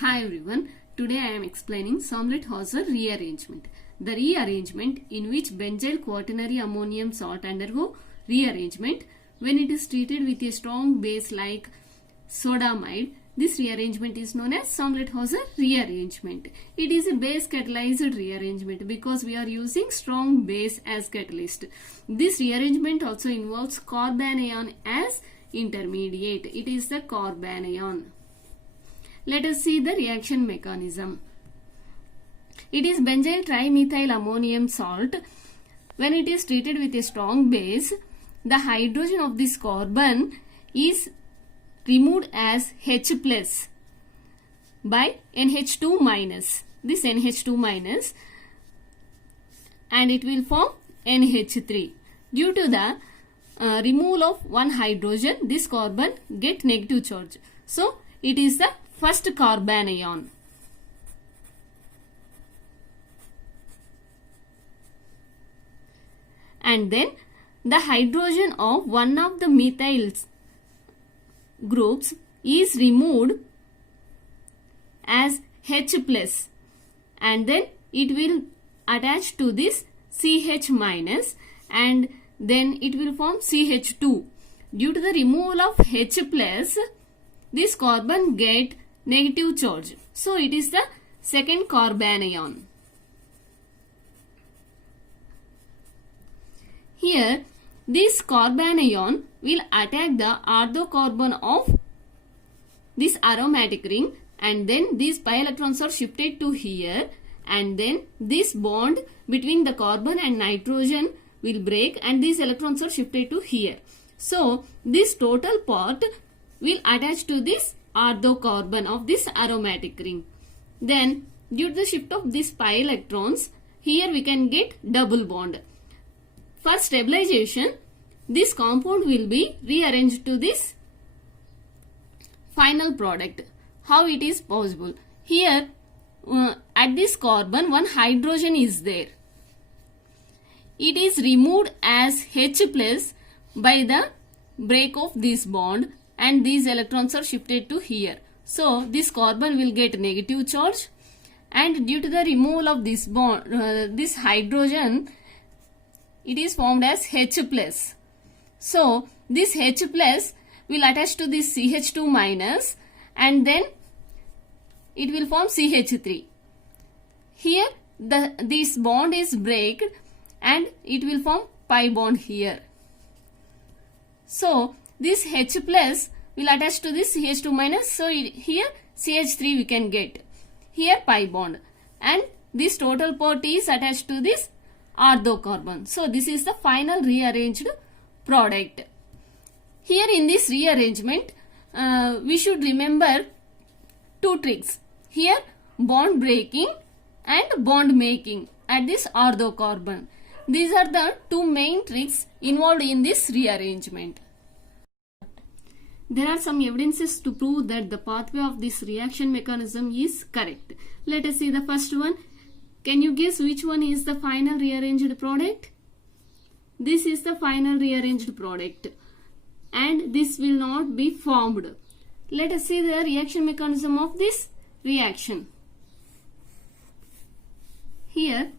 Hi everyone, today I am explaining Somlet-Hausser rearrangement. The rearrangement in which benzyl quaternary ammonium salt undergo rearrangement when it is treated with a strong base like sodamide. This rearrangement is known as Somlet-Hausser rearrangement. It is a base catalyzed rearrangement because we are using strong base as catalyst. This rearrangement also involves carbanion as intermediate. It is the carbanion. Let us see the reaction mechanism. It is benzyl trimethyl ammonium salt. When it is treated with a strong base, the hydrogen of this carbon is removed as H plus by NH2 minus. This NH2 minus, and it will form NH3. Due to the removal of one hydrogen, this carbon get negative charge. So, it is the first carbanion. And then the hydrogen of one of the methyl groups is removed as H plus, and then it will attach to this CH minus, and then it will form CH2. Due to the removal of H plus, this carbon get negative charge. So, it is the second carbanion. Here, this carbanion will attack the orthocarbon of this aromatic ring, and then these pi electrons are shifted to here, and then this bond between the carbon and nitrogen will break, and these electrons are shifted to here. So, this total part will attach to this orthocarbon of this aromatic ring. Then, due to the shift of these pi electrons, here we can get double bond. For stabilization, this compound will be rearranged to this final product. How it is possible? Here, at this carbon, one hydrogen is there. It is removed as H plus by the break of this bond, and these electrons are shifted to here. So, this carbon will get negative charge, and due to the removal of this bond, this hydrogen, it is formed as H plus. So, this H plus will attach to this CH2 minus, and then it will form CH3. Here, this bond is break, and it will form pi bond here. So, this H plus will attach to this CH2 minus. So, here CH3 we can get. Here pi bond. And this total part is attached to this orthocarbon. So, this is the final rearranged product. Here in this rearrangement, we should remember two tricks. Here bond breaking and bond making at this orthocarbon. These are the two main tricks involved in this rearrangement. There are some evidences to prove that the pathway of this reaction mechanism is correct. Let us see the first one. Can you guess which one is the final rearranged product? This is the final rearranged product, and this will not be formed. Let us see the reaction mechanism of this reaction. Here,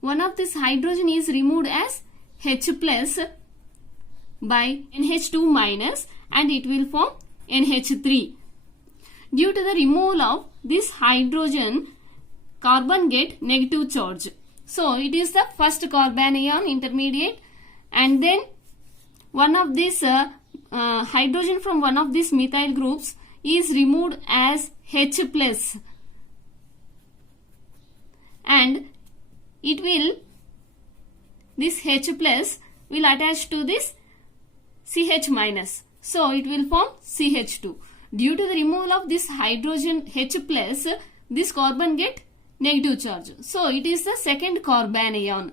one of this hydrogen is removed as H plus by NH2 minus, and it will form NH3. Due to the removal of this hydrogen, carbon get negative charge. So, it is the first carbanion intermediate, and then one of this hydrogen from one of these methyl groups is removed as H plus, and it will, this H plus will attach to this CH minus. So, it will form CH2. Due to the removal of this hydrogen H plus, this carbon get negative charge. So, it is the second carbanion.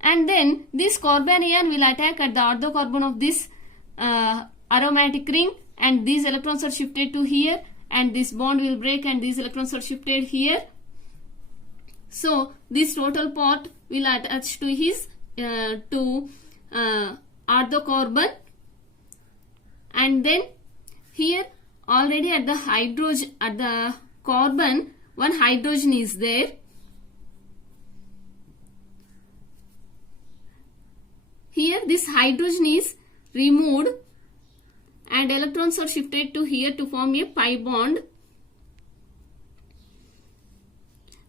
And then this carbanion will attack at the orthocarbon of this aromatic ring, and these electrons are shifted to here, and this bond will break, and these electrons are shifted here. So, this total part will attach to his orthocarbon, and then Here already at the hydrogen, at the carbon, one hydrogen is there. Here this hydrogen is removed and electrons are shifted to here to form a pi bond,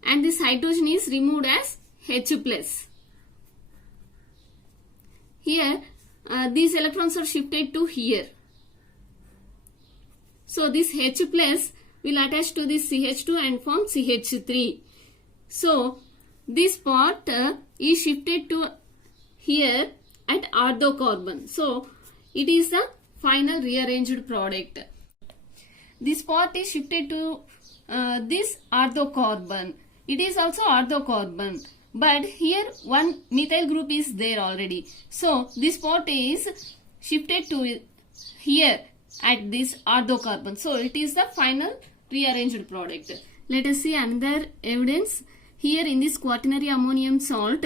and this hydrogen is removed as H plus. Here these electrons are shifted to here. So this H plus will attach to this CH2 and form CH3. So this part is shifted to here at orthocarbon. So it is the final rearranged product. This part is shifted to this orthocarbon. It is also orthocarbon, but here one methyl group is there already. So this part is shifted to here at this orthocarbon. So it is the final rearranged product. Let us see another evidence. Here in this quaternary ammonium salt,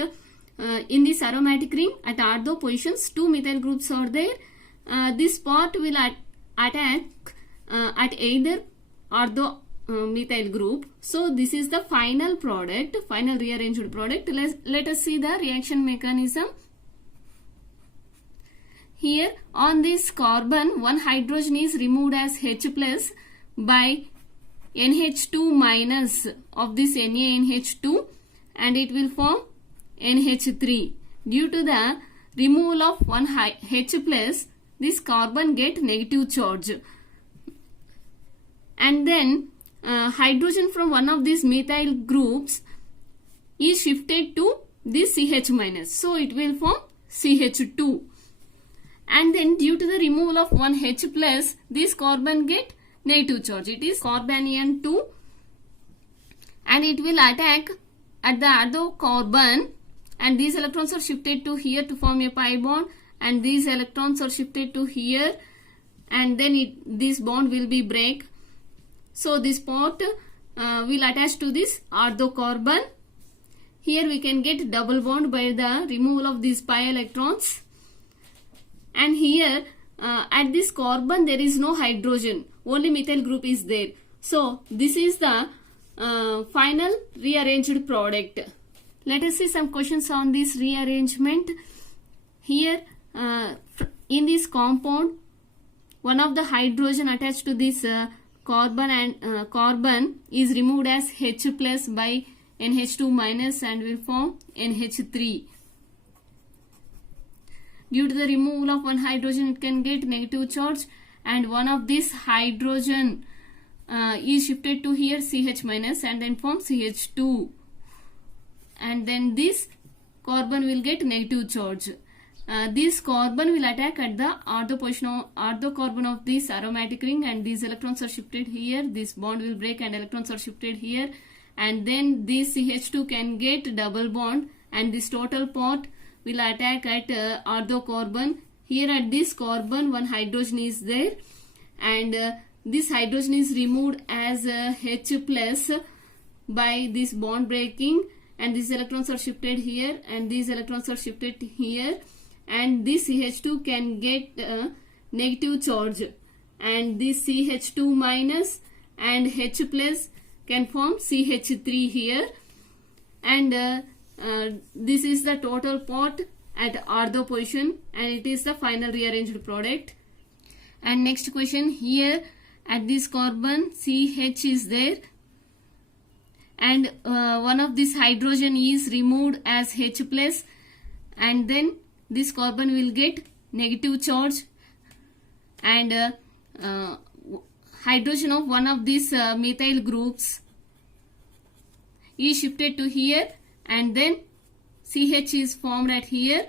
in this aromatic ring at ortho positions, two methyl groups are there. This part will attack at either ortho methyl group. So this is the final product, final rearranged product. Let us see the reaction mechanism. Here on this carbon, one hydrogen is removed as H plus by NH2 minus of this NaNH2, and it will form NH3. Due to the removal of one H plus, this carbon get negative charge, and then hydrogen from one of these methyl groups is shifted to this CH minus. So it will form CH2. And then due to the removal of one H plus, this carbon get negative charge. It is carbanion 2, and it will attack at the orthocarbon, and these electrons are shifted to here to form a pi bond, and these electrons are shifted to here, and then this bond will be break. So this part will attach to this orthocarbon. Here we can get double bond by the removal of these pi electrons. And here at this carbon there is no hydrogen, only methyl group is there. So this is the final rearranged product. Let us see some questions on this rearrangement. Here in this compound, one of the hydrogen attached to this carbon and carbon is removed as H plus by NH2 minus and will form NH3. Due to the removal of one hydrogen, it can get negative charge, and one of this hydrogen is shifted to here CH minus and then form CH2, and then this carbon will get negative charge. This carbon will attack at the orthocarbon of this aromatic ring, and these electrons are shifted here. This bond will break and electrons are shifted here, and then this CH2 can get double bond, and this total part will attack at orthocarbon. Here at this carbon, one hydrogen is there, and this hydrogen is removed as H plus by this bond breaking, and these electrons are shifted here, and these electrons are shifted here, and this CH2 can get negative charge, and this CH2 minus and H plus can form CH3 here, and this is the total part at ortho position, and it is the final rearranged product. And next question, here at this carbon CH is there, and one of this hydrogen is removed as H plus, and then this carbon will get negative charge, and hydrogen of one of these methyl groups is shifted to here, and then CH is formed at here,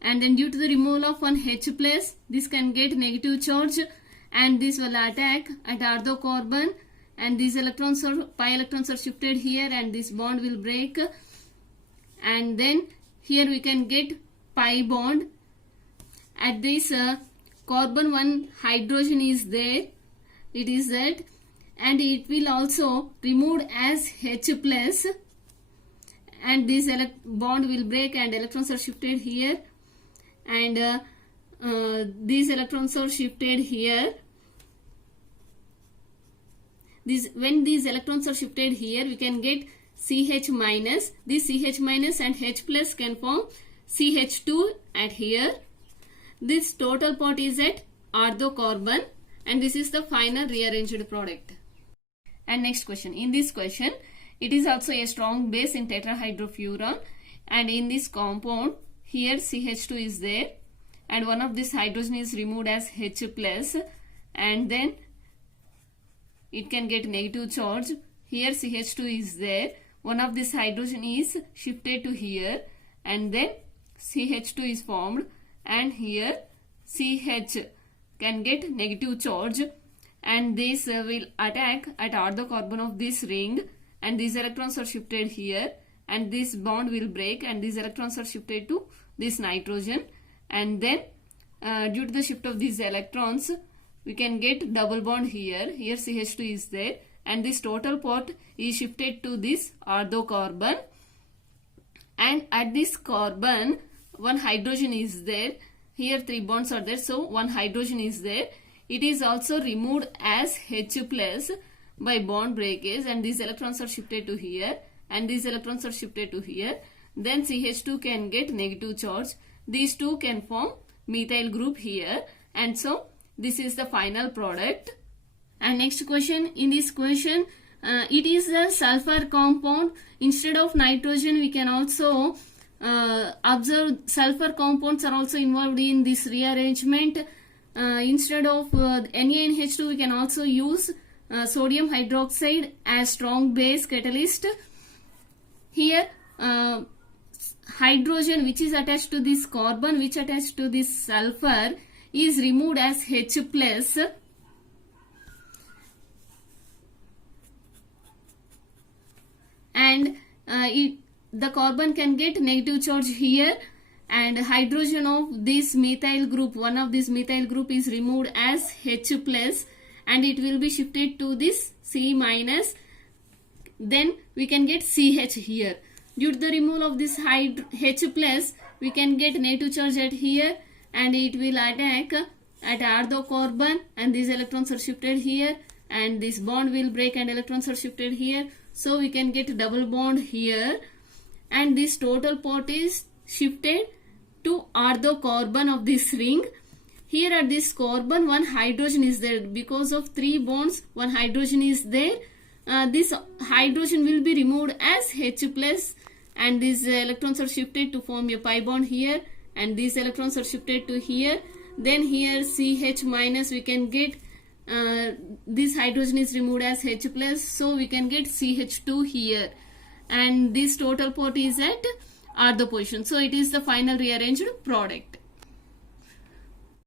and then due to the removal of one H plus, this can get negative charge, and this will attack at orthocarbon, and these electrons or pi electrons are shifted here, and this bond will break, and then here we can get pi bond. At this carbon, one hydrogen is there, it is that, and it will also removed as H plus, and this bond will break and electrons are shifted here, and these electrons are shifted here, This, when these electrons are shifted here, we can get CH minus. This CH minus and H plus can form CH2 at here. This total part is at orthocarbon, and this is the final rearranged product. And next question. In this question, it is also a strong base in tetrahydrofuran, and in this compound here CH2 is there, and one of this hydrogen is removed as H plus, and then it can get negative charge. Here CH2 is there, one of this hydrogen is shifted to here, and then CH2 is formed, and here CH can get negative charge, and this will attack at orthocarbon of this ring, and these electrons are shifted here, and this bond will break, and these electrons are shifted to this nitrogen, and then due to the shift of these electrons we can get double bond here. Here CH2 is there, and this total part is shifted to this orthocarbon, and at this carbon one hydrogen is there. Here 3 bonds are there, so one hydrogen is there. It is also removed as H plus by bond breakage, and these electrons are shifted to here, and these electrons are shifted to here. Then CH2 can get negative charge. These two can form methyl group here, and so this is the final product. And next question. In this question, it is a sulfur compound. Instead of nitrogen, we can also observe sulfur compounds are also involved in this rearrangement. Instead of NaNH2, we can also use sodium hydroxide as strong base catalyst. Here hydrogen which is attached to this carbon, which attached to this sulfur, is removed as H plus, and the carbon can get negative charge here, and hydrogen of this methyl group, one of this methyl group is removed as H plus, and it will be shifted to this C minus. Then we can get CH here. Due to the removal of this H plus, we can get negative charge at here, and it will attack at orthocarbon, and these electrons are shifted here, and this bond will break and electrons are shifted here, so we can get double bond here, and this total part is shifted to orthocarbon of this ring. Here at this carbon, one hydrogen is there. Because of 3 bonds, one hydrogen is there. This hydrogen will be removed as H plus, and these electrons are shifted to form a pi bond here, and these electrons are shifted to here. Then here CH minus, we can get this hydrogen is removed as H plus, so we can get CH2 here, and this total part is at ortho position. So it is the final rearranged product.